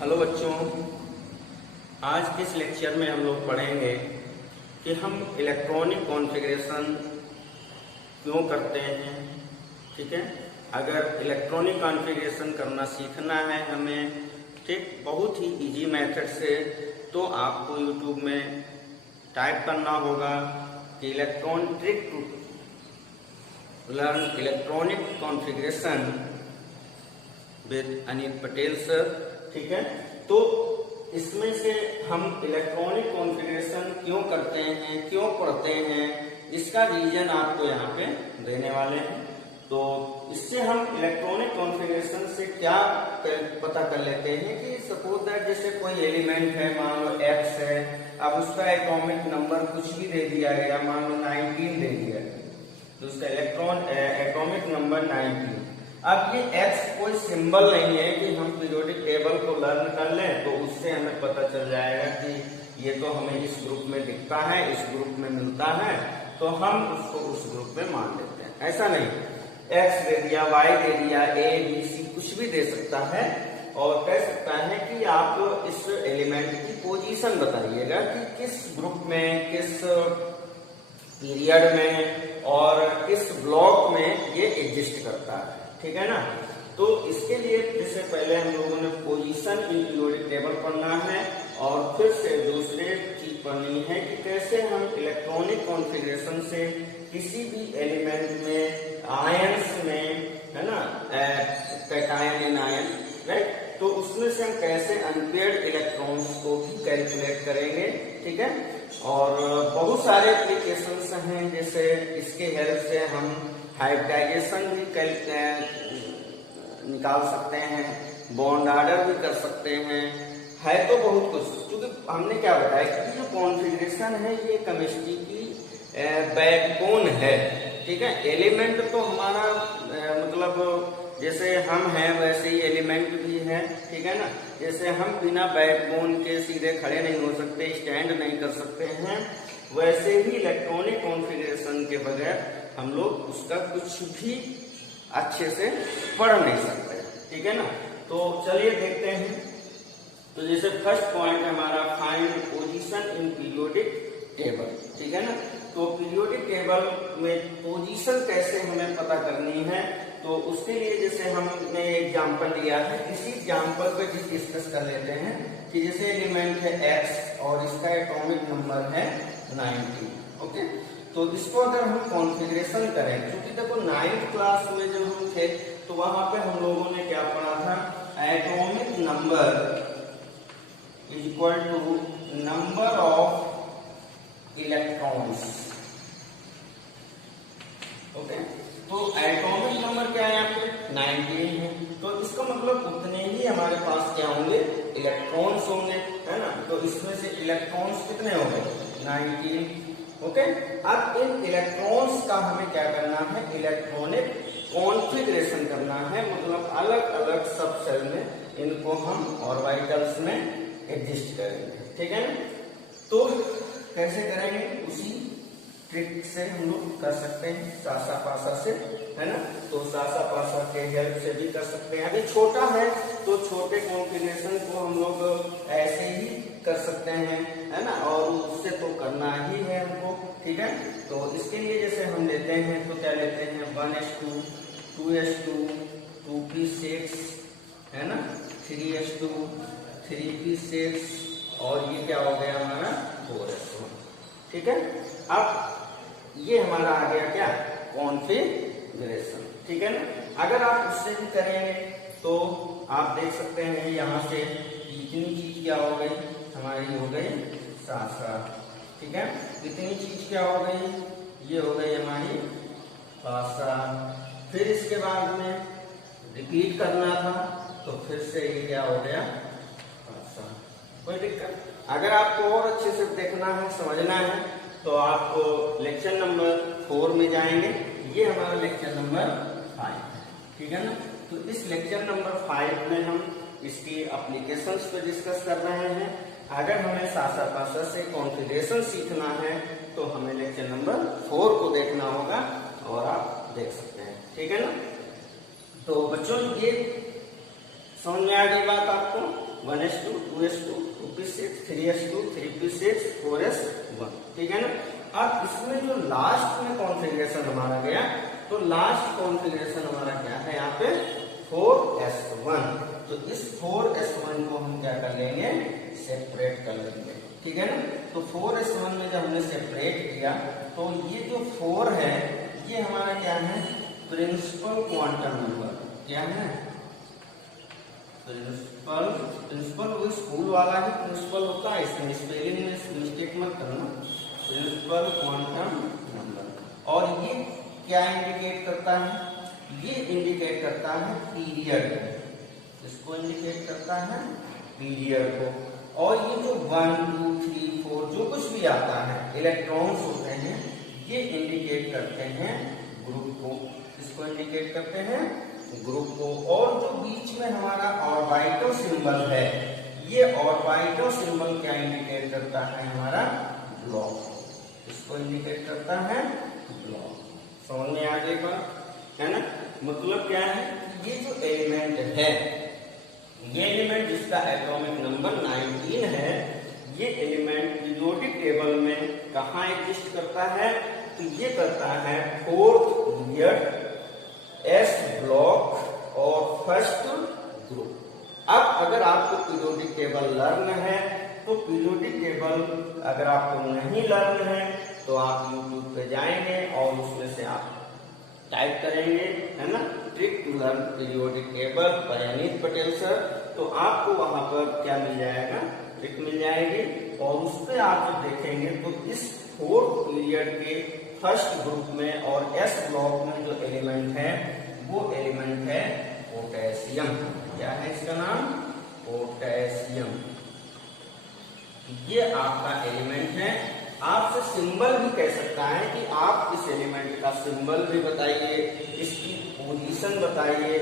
Hello बच्चों, आज के इस लेक्चर में हम लोग पढ़ेंगे कि हम इलेक्ट्रॉनिक कॉन्फ़िगरेशन क्यों करते हैं। ठीक है, अगर इलेक्ट्रॉनिक कॉन्फ़िगरेशन करना सीखना है हमें, ठीक, बहुत ही इजी मेथड से, तो आपको यूट्यूब में टाइप करना होगा कि trick to learn electronic configuration with Anil Patel sir. ठीक है, तो इसमें से हम इलेक्ट्रॉनिक कॉन्फ़िगरेशन क्यों करते हैं, क्यों पढ़ते हैं, इसका रीजन आपको यहाँ पे देने वाले हैं। तो इससे हम इलेक्ट्रॉनिक कॉन्फ़िगरेशन से क्या पता कर लेते हैं कि सपोज दैट जैसे कोई एलिमेंट है, मान लो X है, अब उसका एटॉमिक नंबर कुछ भी दे दिया गया, मान लो 19 दे दिया गया, तो उसका एटॉमिक नंबर 19। अब ये X कोई सिंबल नहीं है कि हम पीरियोडिक टेबल को लर्न कर लें तो उससे हमें पता चल जाएगा कि ये तो हमें इस ग्रुप में दिखता है, इस ग्रुप में मिलता है, तो हम उसको उस ग्रुप में मान लेते हैं। ऐसा नहीं, X दे दिया, Y दे दिया, A B C कुछ भी दे सकता है और कह सकता है कि आप इस एलिमेंट की पोजीशन बताइएगा कि किस ग्रुप में, किस पीरियड में और किस ब्लॉक में ये एग्जिस्ट करता है। ठीक है ना, तो इसके लिए जैसे पहले हम लोगों ने पोजीशन इन पीरियोडिक टेबल पढ़ना है और फिर से दूसरे चीज पढ़नी है कि कैसे हम इलेक्ट्रॉनिक कॉन्फ़िगरेशन से किसी भी एलिमेंट में, आयंस में, है ना, कैटायन एंड आयन, राइट, तो उसमें से हम कैसे अनपेयर्ड इलेक्ट्रॉन्स को भी कैलकुलेट करेंगे। ठीक है, और बहुत सारे एप्लीकेशंस हैं, जैसे इसके हेल्प से हम हाइब्रिडाइजेशन भी निकाल सकते हैं, बॉन्ड ऑर्डर भी कर सकते हैं, है तो बहुत कुछ। क्योंकि हमने क्या बताया कि जो कॉन्फ़िगरेशन है ये केमिस्ट्री की बैकबोन है। ठीक है, एलिमेंट तो हमारा मतलब जैसे हम हैं वैसे ही एलिमेंट भी है। ठीक है ना, जैसे हम बिना बैकबोन के सीधे खड़े नहीं हो सकते, स्टैंड नहीं कर सकते हैं, वैसे ही इलेक्ट्रॉनिक कॉन्फ़िगरेशन के बगैर हम लोग उसका कुछ भी अच्छे से पढ़ नहीं सकते। ठीक है ना, तो चलिए देखते हैं। तो जैसे फर्स्ट पॉइंट हमारा find position in periodic table. ठीक है ना, तो पीरियोडिक टेबल में पोजीशन कैसे हमें पता करनी है, तो उसके लिए जैसे हमने एग्जांपल लिया है, इसी एग्जांपल पे डिस्कस कर लेते हैं कि जैसे एलिमेंट है X और इसका एटॉमिक नंबर है 19। ओके, तो इसको अगर हम कॉन्फ़िगरेशन करें, क्योंकि देखो 9th क्लास में जब हम थे तो वहां पे हम लोगों ने क्या पढ़ा था, atomic number is equal to number of electrons. Okay, तो एटॉमिक नंबर क्या है यहाँ पे 19 है, तो इसका मतलब उतने ही हमारे पास क्या होंगे, इलेक्ट्रॉन्स होंगे, है ना। तो इसमें से इलेक्ट्रॉन्स कितने होंगे 19। ओके, अब इन इलेक्ट्रॉन्स का हमें क्या करना है, इलेक्ट्रॉनिक कॉन्फ़िगरेशन करना है, मतलब अलग अलग सब सेल में इनको हम ऑर्बिटल्स में एडजस्ट करेंगे। ठीक है ना, तो कैसे करेंगे, उसी ट्रिक से हम लोग कर सकते हैं, सासा पासा से, है ना। तो सासा पासा के हेल्प से भी कर सकते हैं। अभी छोटा है तो छोटे कॉन्फ़िगरेशन को हम लोग ऐसे ही कर सकते हैं, है ना, और उससे तो करना ही है हमको। ठीक है, तो इसके लिए जैसे हम लेते हैं तो क्या लेते हैं, 1s2, 2s2, 2p6, है ना, 3s2, 3p6 और ये क्या हो गया हमारा 4s1। ठीक है, अब ये हमारा आ गया क्या, कॉन्फ़िगरेशन। ठीक है ना, अगर आप उससे भी करेंगे तो आप देख सकते हैं यहाँ से इतनी चीज क्या हो गई, हमारी हो गई सासा। ठीक है, इतनी चीज क्या हो गई, ये हो गई हमारी पासा। फिर इसके बाद में रिपीट करना था तो फिर से ये क्या हो गया पासा। कोई दिक्कत, अगर आपको और अच्छे से देखना है, समझना है, तो आपको लेक्चर नंबर 4 में जाएंगे। ये हमारा लेक्चर नंबर 5 है। ठीक है ना, तो इस लेक्चर नंबर 5 में हम इसकी एप्लीकेशंस पे डिस्कस कर रहे हैं। अगर हमें सासा पासा से कॉन्फ़िगरेशन सीखना है तो हमें लेक्चर नंबर 4 को देखना होगा और आप देख सकते हैं। ठीक है ना, तो बच्चों ये समझ में आ गई बात आपको। 1s2 2s2 2p6 3s2 3p6 4s1, ठीक है ना। अब इसमें जो लास्ट में कॉन्फ़िगरेशन हमारा गया, तो लास्ट कॉन्फ़िगरेशन हमारा क्या है यहाँ पे 4s1। तो इस 4s1 को हम क्या कर लेंगे, सेपरेट कर लेंगे, ठीक है ना। तो 4s1 में जब हमने सेपरेट किया तो ये जो 4 है ये हमारा क्या है, प्रिंसिपल क्वांटम नंबर। क्या है, प्रिंसिपल वो स्कूल वाला ही प्रिंसिपल होता है, इसमें स्पेलिंग में मिस्टेक मत करना, प्रिंसिपल क्वांटम नंबर। और ये क्या इंडिकेट करता है, ये इंडिकेट करता है पीरियड, इसको इंडिकेट करता है पीरियड को। और ये जो 1 2 3 4 जो कुछ भी आता है इलेक्ट्रॉन्स होते हैं, ये इंडिकेट करते हैं ग्रुप को, इसको इंडिकेट करते हैं ग्रुप को। और जो बीच में हमारा ऑर्बिटल सिंबल है, ये ऑर्बिटल सिंबल क्या इंडिकेट करता है, हमारा ब्लॉक, इसको इंडिकेट करता है ब्लॉक। समझ में आ जाएगा, है ना। मतलब क्या है, ये जो एलिमेंट है, ये एलिमेंट जिसका एटॉमिक नंबर 19 है, ये एलिमेंट पीरियोडिक टेबल में कहाँ एग्जिस्ट करता है, तो ये करता है 4th पीरियड, एस ब्लॉक और फर्स्ट ग्रुप। अब अगर आपको पीरियोडिक टेबल लर्न है, तो पीरियोडिक टेबल अगर आपको नहीं लर्न है तो आप YouTube पे जाएंगे और उसमें से आप टाइप करेंगे, है ना, trick to learn periodic table by Aneet Patel sir, तो आपको वहां पर क्या मिल जाएगा, ट्रिक मिल जाएगी। और उस पर आप जब देखेंगे तो इस 4th पीरियड के फर्स्ट ग्रुप में और एस ब्लॉक में जो एलिमेंट है वो एलिमेंट है पोटेशियम। क्या है इसका नाम, पोटेशियम। ये आपका एलिमेंट है। आपसे सिंबल भी कह सकता है कि आप इस एलिमेंट का सिंबल भी बताइए, इसकी पोजीशन बताइए,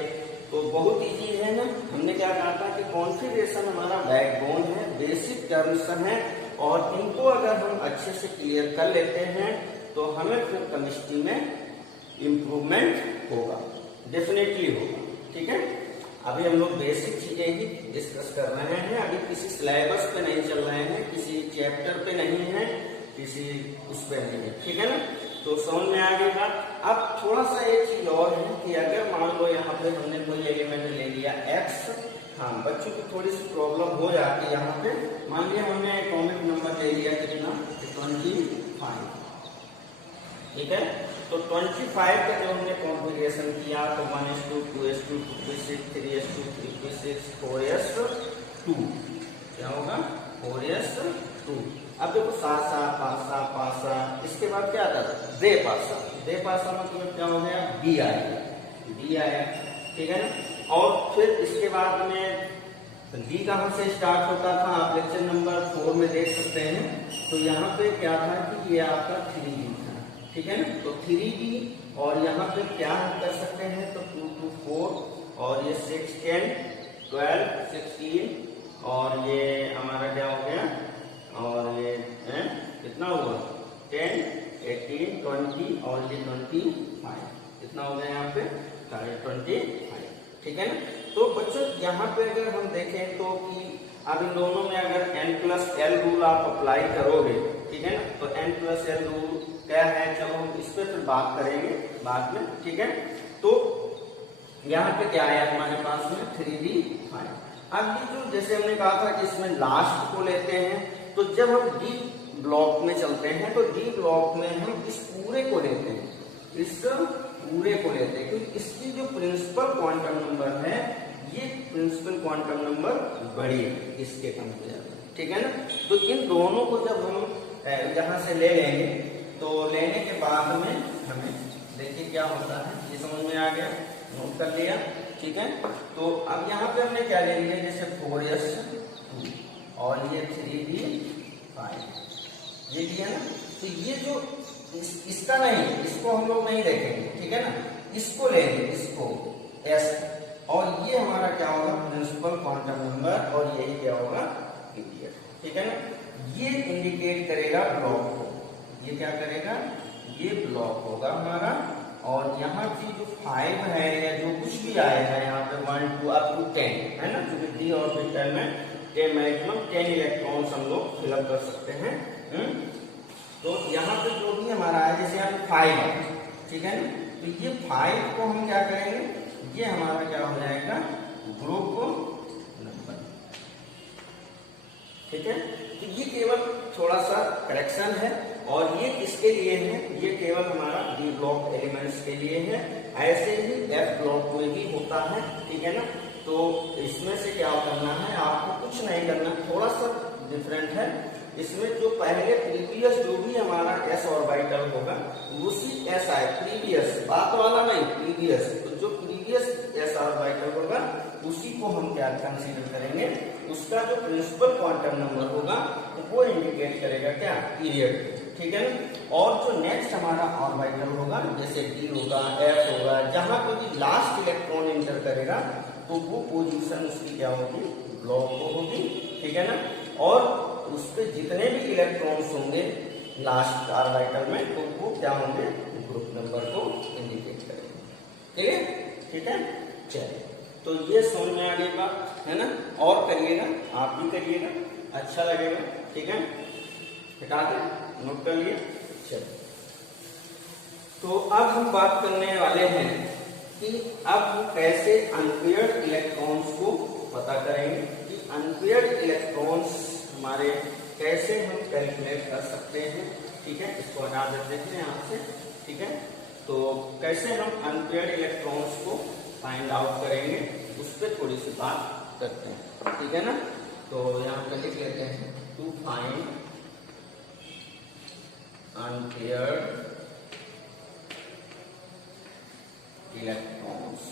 तो बहुत इजी है ना। हमने क्या कहा था कि कॉन्फ़िगरेशन हमारा बैकबोन है, बेसिक टर्म्स हैं, और इनको अगर हम अच्छे से क्लियर कर लेते हैं तो हमें फिर केमिस्ट्री में इम्प्रूवमेंट होगा, डेफिनेटली होगा, ठीक है। अभी हम लोग बेसिक चीजें ही डिस्कस कर रहे हैं, अभी किसी सिलेबस पे नहीं चल रहे हैं, किसी चैप्टर पे नहीं है, किसी उस पे नहीं है, ठीक है ना। तो समझ में आ गई बात। अब थोड़ा सा एक चीज और है कि अगर मान लो यहाँ पे हमने कोई एलिमेंट ले लिया x, हाँ बच्चों की थोड़ी सी प्रॉब्लम हो जाती है यहाँ पे। मान लिया हमने एटॉमिक नंबर ले लिया कितना, 25, ठीक है। तो 25 का जो हमने कॉन्फ़िगरेशन किया तो 1s2 2s2 2p6 3s2 3p6 4s2, क्या होगा 4s2। अब देखो 7 7 5 7 5 7, इसके बाद क्या आता है दे पासा मतलब क्या हो गया बी आया, ठीक है ना। और फिर इसके बाद में डी कहाँ से स्टार्ट होता था, आप लेक्चर नंबर 4 में देख सकते हैं। तो यहाँ पे क्या था कि ये आपका 3D था, ठीक है ना। तो 3D और यहाँ पे क्या हम कर सकते हैं, तो 2 2 4 और ये 6 10 12 16 और ये हमारा क्या हो गया, और ये कितना हुआ 10 18 20 और ये 25, कितना हो गया यहाँ पे 25, ठीक है ना। तो बच्चों यहाँ पे अगर हम देखें तो कि अब इन दोनों में अगर n+l रूल आप अप्लाई करोगे, ठीक है ना, तो n+l रूल क्या है, चलो हम इस पे फिर बात करेंगे बाद में, ठीक है। तो यहाँ पे क्या आया हमारे पास में 3d5। अब ये जो जैसे हमने कहा था कि इसमें लास्ट को लेते हैं, तो जब हम डी ब्लॉक में चलते हैं तो डी ब्लॉक में हम इस पूरे को लेते हैं, इस पूरे को लेते हैं, क्योंकि इसकी जो प्रिंसिपल क्वांटम नंबर है ये प्रिंसिपल क्वांटम नंबर बड़ी है इसके कंपेयर, ठीक है ना। तो इन दोनों को जब हम यहाँ से ले लेंगे तो लेने के बाद में हमें देखिए क्या होता है, ये समझ में आ गया, नोट कर लिया, ठीक है। तो अब यहाँ पे हमने क्या ले लिया, जैसे 4s2 और ये 3d5 ये दिया ना। तो ये जो इसका नहीं, इसको हम लोग नहीं देखेंगे, ठीक है ना, इसको लेंगे, इसको s, और ये हमारा क्या होगा प्रिंसिपल क्वांटम नंबर, और यही क्या होगा पीरियड, ठीक है ना। ये इंडिकेट करेगा ब्लॉक को, ये क्या करेगा, ये ब्लॉक होगा हमारा। और यहाँ की जो 5 है या जो कुछ भी आएगा यहाँ पे 1 2 up to 10 है ना, क्योंकि डी d ऑर्बिटल में मैक्सिमम 10 इलेक्ट्रॉन्स हम लोग फिलअप कर सकते हैं। तो यहाँ पे जो भी हमारा है, जैसे हम 5 है, ठीक है ना, तो ये 5 को हम क्या करेंगे, ये हमारा क्या हो जाएगा, ग्रुप नंबर, ठीक है। तो ये केवल थोड़ा सा करेक्शन है, और ये किसके लिए है, ये केवल हमारा डी ब्लॉक एलिमेंट्स के लिए है। ऐसे ही एफ ब्लॉक में भी होता है, ठीक है ना। तो इसमें से क्या करना है, आपको कुछ नहीं करना, थोड़ा सा डिफरेंट है इसमें। जो पहले प्रीवियस जो भी हमारा एस ऑर्बिटल होगा उसी एस आई प्रीवियस, बात वाला नहीं, प्रीवियस, तो जो प्रीवियस एस ऑर्बिटल होगा उसी को हम क्या कंसीडर करेंगे, उसका जो प्रिंसिपल क्वांटम नंबर होगा तो वो इंडिकेट करेगा क्या, पीरियड, ठीक है ना। और जो नेक्स्ट हमारा ऑर्बिटल होगा, जैसे डी होगा, एफ होगा, जहां पे भी लास्ट इलेक्ट्रॉन एंटर करेगा तो वो पोजीशन उसकी क्या होगी, ब्लॉक होगी, ठीक है ना। और उस पे जितने भी इलेक्ट्रॉन्स होंगे लास्ट ऑर्बिटल में तो वो क्या होंगे, ग्रुप नंबर को इंडिकेट करेंगे, ठीक है, ठीक है। चलिए, तो ये समझ में आ गई बात, है ना। और करिएगा, आप भी करिएगा, अच्छा लगेगा, ठीक है। हटा दें, नोट कर लिए। चलिए, तो अब हम बात करने वाले हैं कि अब हम कैसे अनपेयर्ड इलेक्ट्रॉन्स को पता करेंगे, कि अनपेयर्ड इलेक्ट्रॉन्स हमारे कैसे हम कैलकुलेट कर सकते हैं, ठीक है। इसको हटा देते हैं यहाँ से, ठीक है। तो कैसे हम अनपेयर्ड इलेक्ट्रॉन्स को फाइंड आउट करेंगे, उस पर थोड़ी सी बात करते हैं, ठीक है ना। तो यहाँ पे लिख लेते हैं, टू फाइंड अनपेयर्ड इलेक्ट्रॉन्स,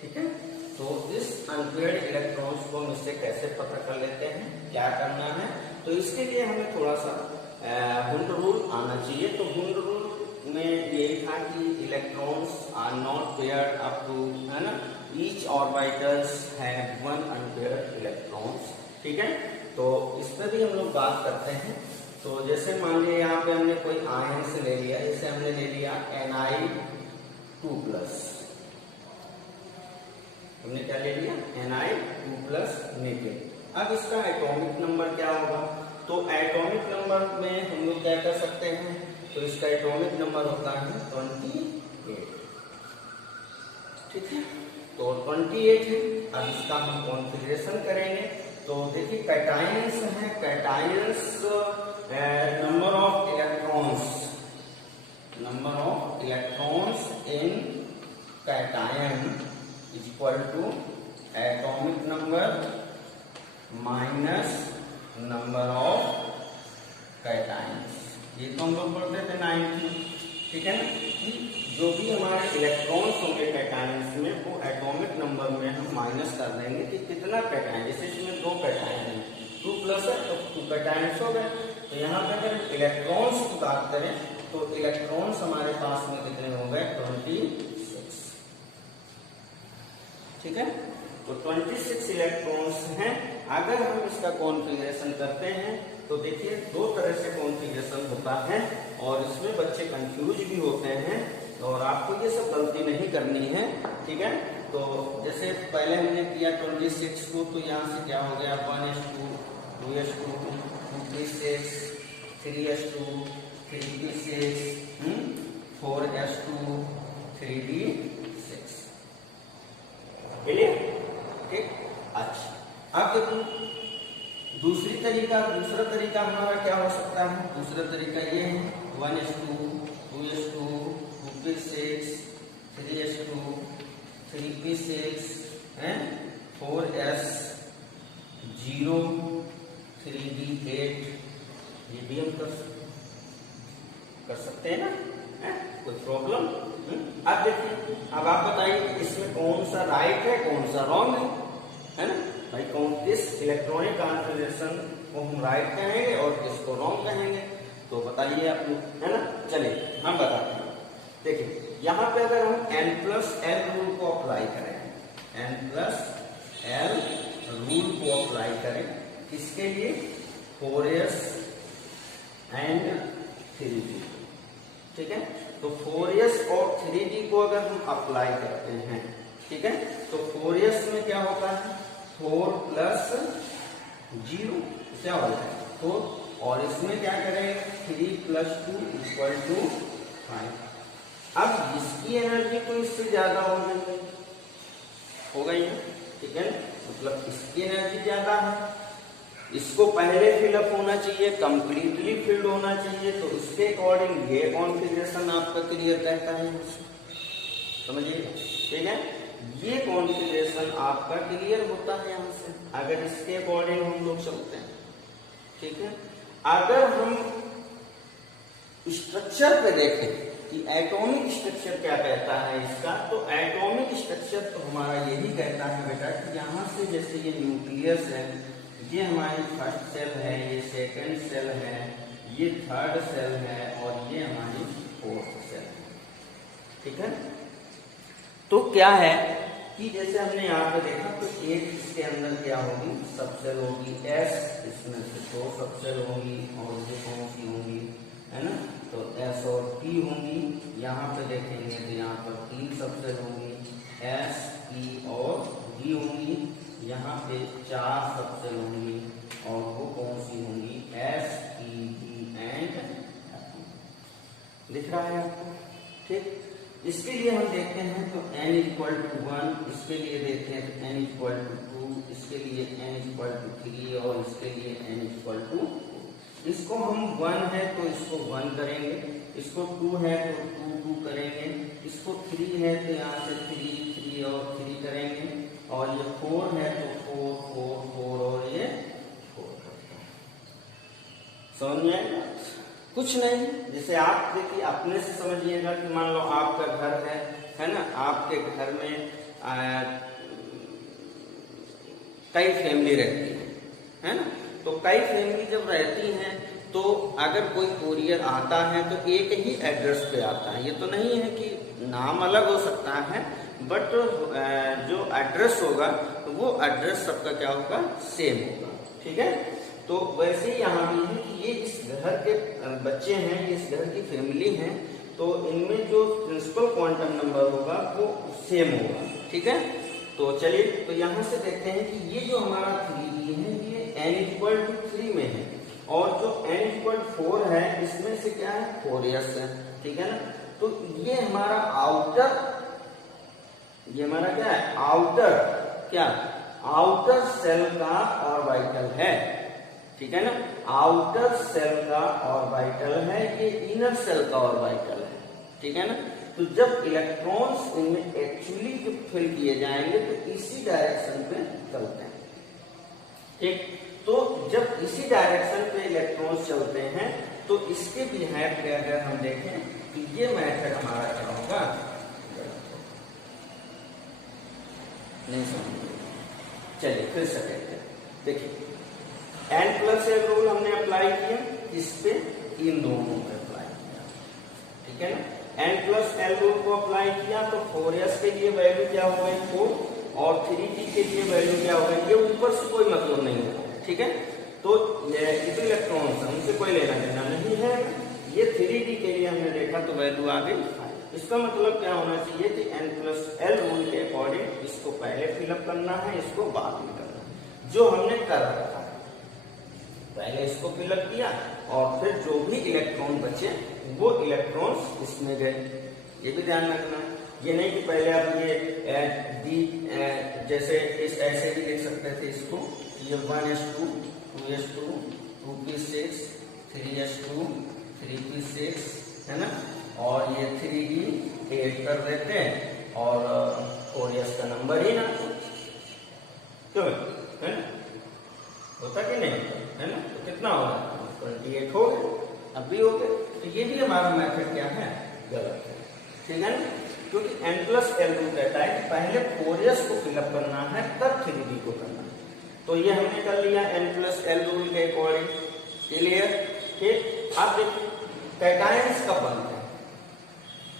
ठीक है। तो इस अनपेयर्ड इलेक्ट्रॉन्स को हम इससे कैसे पता कर लेते हैं, क्या करना है, तो इसके लिए हमें थोड़ा सा हुंड रूल आना चाहिए। तो हुंड रूल में यही था कि electrons are not paired up to, है ना, each orbitals have one unpaired electrons, ठीक है। तो इस पर भी हम लोग बात करते हैं। तो जैसे मान लीजिए यहाँ पे हमने कोई आयन से ले लिया, जैसे हमने ले लिया Ni2+, हमने क्या ले लिया, Ni2+ निकेल। अब इसका एटॉमिक नंबर क्या होगा, तो एटॉमिक नंबर में हम लोग क्या कर सकते हैं, तो इसका एटॉमिक नंबर होता है 28, ठीक है। तो 28 है। अब इसका हम कॉन्फ़िगरेशन करेंगे। तो देखिए कैटायंस है, cations number of electrons in cation is equal to atomic number minus number of cations. ये तो हम लोग पढ़ते थे 9, ठीक है ना, कि जो भी हमारे इलेक्ट्रॉन्स होंगे कैटायंस में वो एटॉमिक नंबर में हम माइनस कर देंगे कि कितना कैटायन, जैसे इसमें 2 कैटायन है, 2+ है तो 2 कैटायंस हो गए। तो यहाँ पे अगर इलेक्ट्रॉन्स की बात करें तो इलेक्ट्रॉन्स हमारे पास में कितने हो गए, 26, ठीक है। तो 26 इलेक्ट्रॉन्स हैं। अगर हम इसका कॉन्फ़िगरेशन करते हैं तो देखिए 2 तरह से कॉन्फ़िगरेशन होता है, और इसमें बच्चे कंफ्यूज भी होते हैं, और आपको ये सब गलती नहीं करनी है, ठीक है। तो जैसे पहले हमने किया 26 को, तो यहाँ से क्या हो गया, 1s2, 2s2, 2p6, 3s2, 3p6, 4s2, 3d6, clear, ठीक। अच्छा, अब देखो दूसरा तरीका हमारा क्या हो सकता है, दूसरा तरीका ये है 1s2, 2s2, 2p6, 3s2, 3p6, 4s0, 3d8, ये भी हम कर सकते हैं ना, कोई प्रॉब्लम। अब देखिए, अब आप बताइए इसमें कौन सा राइट है, कौन सा रॉन्ग है ना भाई, कौन किस इलेक्ट्रॉनिक कॉन्फ़िगरेशन को हम राइट कहेंगे और किसको रॉन्ग कहेंगे, तो बताइए आप लोग, है ना। चलिए हम बताते हैं। देखिए यहाँ पे अगर हम n+l रूल को अप्लाई करें, n+l रूल को अप्लाई करें, किसके लिए, 4s एंड 3d, ठीक है। तो 4s और 3d को अगर हम अप्लाई करते हैं, ठीक है। तो 4s में क्या होता है 4 प्लस 0 क्या हो जाएगा 4, और इसमें क्या करेंगे 3 प्लस 2 इक्वल टू 5। अब इसकी एनर्जी तो इससे ज्यादा हो गई है, ठीक है, मतलब इसकी एनर्जी ज्यादा है, इसको पहले फिलअप होना चाहिए, कंप्लीटली फिल्ड होना चाहिए, तो उसके अकॉर्डिंग ये कॉन्फ़िगरेशन आपका क्लियर रहता है, समझिए, ठीक है। ये कॉन्फ़िगरेशन आपका क्लियर होता है यहाँ से, अगर इसके अकॉर्डिंग हम लोग चलते हैं, ठीक है। अगर हम स्ट्रक्चर पे देखें कि एटॉमिक स्ट्रक्चर क्या कहता है इसका, तो एटॉमिक स्ट्रक्चर तो हमारा यही कहता है बेटा कि यहाँ से जैसे ये न्यूक्लियस है, ये हमारी फर्स्ट सेल है, ये सेकंड सेल है, ये थर्ड सेल है, और ये हमारी फोर्थ सेल है, ठीक है। तो क्या है कि जैसे हमने यहाँ पे देखा तो एक इसके अंदर क्या होगी सब सेल होगी S, इसमें से 2 सब सेल होंगी, और ये कौन सी होंगी, है ना, तो S और T होंगी। यहाँ पे देखेंगे तो यहाँ पर 3 सब सेल होंगी, S, P और D होंगी। यहाँ पे 4 सब सेल होंगी, और वो कौन सी होंगी S, T, D and F। दिख रहा है आपको, ठीक। इसके लिए हम देखते हैं तो n इक्वल टू 1, इसके लिए देखते हैं तो n इक्वल टू 2, इसके लिए n इक्वल टू 3, और इसके लिए n इक्वल टू 2। इसको हम 1 है तो इसको 1 करेंगे, इसको 2 है तो 2 2 करेंगे, इसको 3 है तो यहाँ से 3 3 और 3 करेंगे, और ये 4 है तो 4 4 4 और ये 4 करते हैं। समझ में आएगा? कुछ नहीं, जैसे आप देखिए अपने से समझिएगा कि मान लो आपका घर है ना, आपके घर में कई फैमिली रहती है ना, तो कई फैमिली जब रहती हैं तो अगर कोई कोरियर आता है तो एक ही एड्रेस पे आता है। ये तो नहीं है कि नाम अलग हो सकता है, बट जो एड्रेस होगा तो वो एड्रेस सबका क्या होगा सेम होगा, ठीक है। तो वैसे ही यहाँ भी है कि ये इस घर के बच्चे हैं, इस घर की फैमिली है, तो इनमें जो प्रिंसिपल क्वांटम नंबर होगा वो सेम होगा, ठीक है। तो चलिए तो यहाँ से देखते हैं कि ये जो हमारा 3D है ये n इक्वल टू 3 में है, और जो n इक्वल 4 है इसमें से क्या है 4s है, ठीक है ना। तो ये हमारा आउटर, ये हमारा क्या है आउटर, क्या आउटर सेल का ऑर्बिटल है, ठीक है ना, आउटर सेल का ऑर्बिटल है, ये इनर सेल का ऑर्बिटल है, ठीक है ना। तो जब इलेक्ट्रॉन्स इनमें एक्चुअली जब फिल किए जाएंगे तो इसी डायरेक्शन पे चलते हैं, ठीक। तो जब इसी डायरेक्शन पे इलेक्ट्रॉन्स चलते हैं तो इसके बिहेव पे अगर हम देखें तो ये मेथड हमारा क्या होगा, नहीं समझ, चलिए फिर से देखते हैं। देखिए n+l रूल हमने अप्लाई किया, इस पे इन दोनों पे अप्लाई किया, ठीक है ना। n+l रूल को अप्लाई किया तो 4s के लिए वैल्यू क्या हो गई 4, और 3d के लिए वैल्यू क्या हो गई, ये ऊपर से कोई मतलब नहीं है, ठीक है। तो ये इलेक्ट्रॉन्स हमसे कोई लेना देना नहीं है, ये 3d के लिए हमने देखा तो वैल्यू आ गई। इसका मतलब क्या होना चाहिए कि n+l रूल के अकॉर्डिंग इसको पहले फिलअप करना है, इसको बाद में करना है, जो हमने कर रखा है। पहले इसको फिलअप किया और फिर जो भी इलेक्ट्रॉन बचे वो इलेक्ट्रॉन्स इसमें गए, ये भी ध्यान रखना है। ये नहीं कि पहले आप ये डी जैसे इस ऐसे भी लिख सकते थे इसको, ये 1s2 2s2 2p6 3s2 3p6 है ना, और ये 3d 8 कर देते हैं, और 4s का नंबर ही ना, क्यों है ना, होता कि नहीं है ना, तो कितना होगा 28 हो गए, अब भी हो गए। तो ये भी हमारा मेथड क्या है गलत है, ठीक है ना, क्योंकि n+l रूल कहता है कि पहले 4s को फिलअप करना है तब 3d को करना है। तो ये हमने कर लिया n+l रूल के अकॉर्डिंग, क्लियर, ठीक। आप देखिए कैटायंस कब बनते हैं,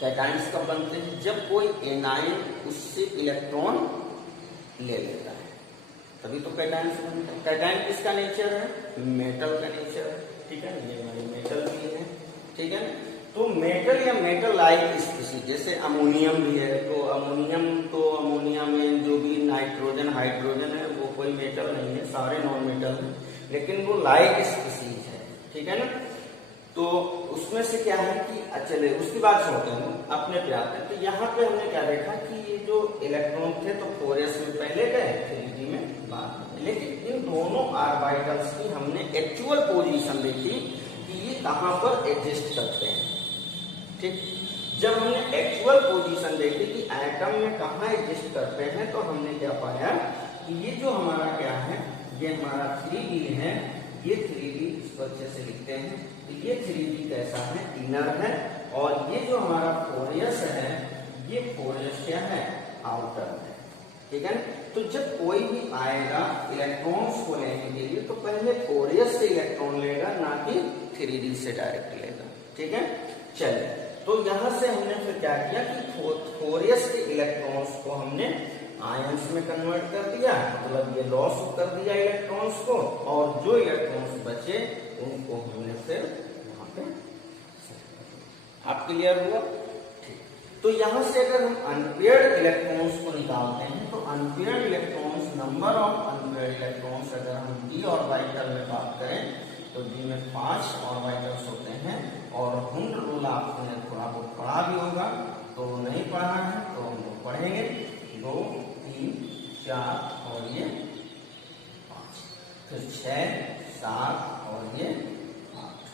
कैटायंस कब बनते हैं जब कोई एनायन उससे इलेक्ट्रॉन ले लेता है, तभी तो कैटायंस बनता है। कैटायन किसका नेचर है, मेटल का नेचर है, ठीक है, ये हमारी मेटल भी है, ठीक है। तो मेटल या मेटल लाइक स्पीशीज जैसे अमोनियम भी है, तो अमोनियम हाइड्रोजन है, वो कोई मेटल नहीं है, सारे नॉन मेटल हैं, लेकिन वो लाइक स्पीसीज है, ठीक है ना। तो उसमें से क्या है कि चले उसकी बात छोड़ते हैं, अपने पे आते हैं। तो यहाँ पे हमने क्या देखा कि ये जो इलेक्ट्रॉन थे तो 4s में पहले गए, 3d में बाद में, लेकिन इन दोनों ऑर्बिटल्स की हमने एक्चुअल पोजीशन देखी कि ये कहाँ पर एग्जिस्ट करते हैं, ठीक। जब हमने एक्चुअल पोजीशन देखी कि एटम में कहाँ एग्जिस्ट करते हैं, तो हमने क्या पाया कि ये जो हमारा क्या है, ये हमारा 3d है, ये 3d इसको अच्छे से लिखते हैं, तो ये 3d कैसा है, इनर है, और ये जो हमारा 4s है, ये 4s क्या है, आउटर है, ठीक है। तो जब कोई भी आएगा इलेक्ट्रॉन्स को लेने के लिए, तो पहले 4s से इलेक्ट्रॉन लेगा, ना कि 3d से डायरेक्ट लेगा, ठीक है। चलिए, तो यहां से हमने फिर क्या किया कि 4s के इलेक्ट्रॉन्स को हमने आयंस में कन्वर्ट कर दिया, मतलब ये लॉस कर दिया इलेक्ट्रॉन्स को, और जो इलेक्ट्रॉन्स बचे उनको हमने फिर वहां पे, आप क्लियर हुआ, ठीक। तो यहां से अगर हम अनपेयर्ड इलेक्ट्रॉन्स को निकालते हैं, तो unpaired electrons, number of unpaired electrons अगर हम d ऑर्बिटल में बात करें, तो d में 5 ऑर्बिटल्स होते हैं, और हुंड रूल आपने थोड़ा बहुत पढ़ा भी होगा, तो नहीं पढ़ा है तो हम लोग पढ़ेंगे, 2 3 4 और ये 5, फिर 6 7 और ये 8,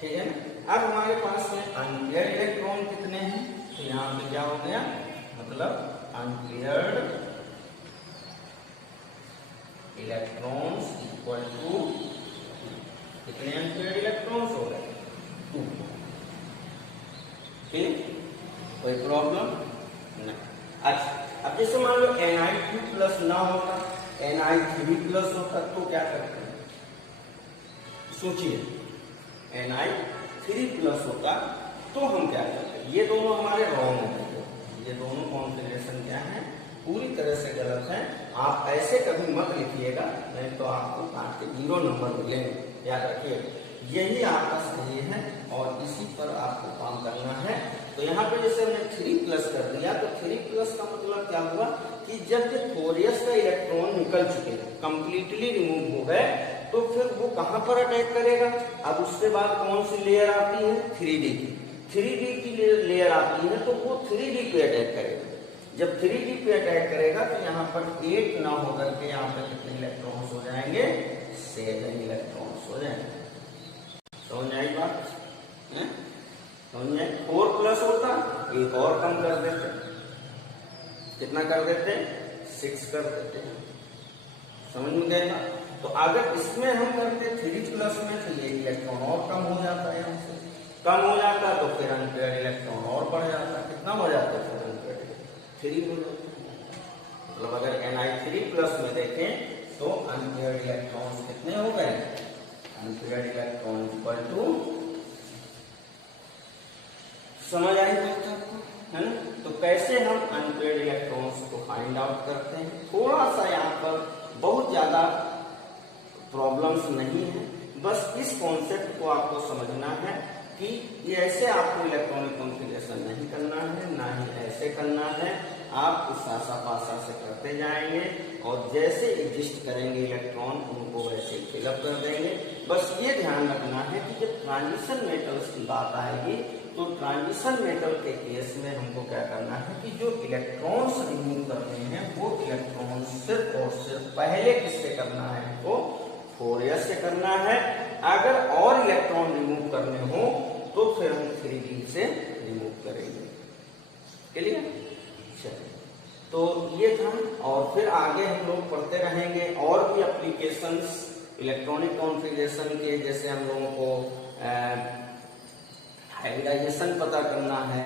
ठीक है ना। अब हमारे पास में अनपेयर्ड इलेक्ट्रॉन कितने हैं, तो यहाँ पे क्या हो गया, मतलब अनपेयर्ड इलेक्ट्रॉन्स इक्वल टू कितने अनपेयर्ड इलेक्ट्रॉन्स हो गए, 2, ठीक, कोई प्रॉब्लम नहीं। अच्छा, अब जैसे मान लो Ni2 प्लस ना होता, Ni3 प्लस होता, तो क्या करते हैं, सोचिए, Ni3 प्लस होता तो हम क्या करते हैं, ये दोनों हमारे रॉन्ग है, ये दोनों कॉन्फ़िगरेशन क्या है, पूरी तरह से गलत है। आप ऐसे कभी मत लिखिएगा, नहीं तो आपको काट के 0 नंबर मिलेंगे, याद रखिए, यही आपका सही है और इसी पर आपको काम करना है। तो यहाँ पे जैसे हमने 3 प्लस कर दिया, तो 3 प्लस का मतलब क्या हुआ कि जब ये 4s का इलेक्ट्रॉन निकल चुके, कंप्लीटली रिमूव हो गए, तो फिर वो कहाँ पर अटैक करेगा, अब उसके बाद कौन सी लेयर आती है, 3d की, 3d की लेयर आती है, तो वो 3d पे अटैक करेगा। जब 3d पे अटैक करेगा, तो यहाँ पर 8 ना होकर के यहाँ पे कितने इलेक्ट्रॉन्स हो जाएंगे, 7 इलेक्ट्रॉन्स हो जाएंगे। समझ आई बात, समझ आई। 4 प्लस होता, एक और कम कर देते, कितना कर देते, 6 कर देते, समझ में गए ना। तो अगर इसमें हम करते 3 प्लस में, तो ये इलेक्ट्रॉन और कम हो जाता है, यहाँ से कम हो जाता, तो फिर अनपेयर्ड इलेक्ट्रॉन और बढ़ जाता, कितना हो जाता है, 3 हो जाता। मतलब अगर Ni3 प्लस में देखें, तो अनपेयर्ड इलेक्ट्रॉन्स कितने हो गए, अनपेयर्ड इलेक्ट्रॉन इक्वल टू, समझ आई बात आपको, है ना। तो कैसे हम अनपेयर्ड इलेक्ट्रॉन्स को फाइंड आउट करते हैं, थोड़ा सा यहाँ पर बहुत ज्यादा प्रॉब्लम्स नहीं है, बस इस कॉन्सेप्ट को आपको समझना है कि ये ऐसे आपको इलेक्ट्रॉनिक कॉन्फ़िगरेशन नहीं करना है, ना ही ऐसे करना है, आप उस आशा पाशा से करते जाएंगे, और जैसे एग्जिस्ट करेंगे इलेक्ट्रॉन, उनको वैसे फिलअप कर देंगे। बस ये ध्यान रखना है कि जब ट्रांजिशन मेटल्स की बात आएगी, तो ट्रांजिशन मेटल के केस में हमको क्या करना है कि जो इलेक्ट्रॉन्स रिमूव करने हैं, वो इलेक्ट्रॉन सिर्फ और सिर्फ पहले किससे करना है, हमको 4s से करना है। अगर और इलेक्ट्रॉन रिमूव करने हो, तो फिर हम 3d से रिमूव करेंगे, क्लियर। चलिए, तो ये था, और फिर आगे हम लोग पढ़ते रहेंगे और भी एप्लीकेशंस इलेक्ट्रॉनिक कॉन्फ़िगरेशन के, जैसे हम लोगों को हाइब्रिडाइजेशन पता करना है।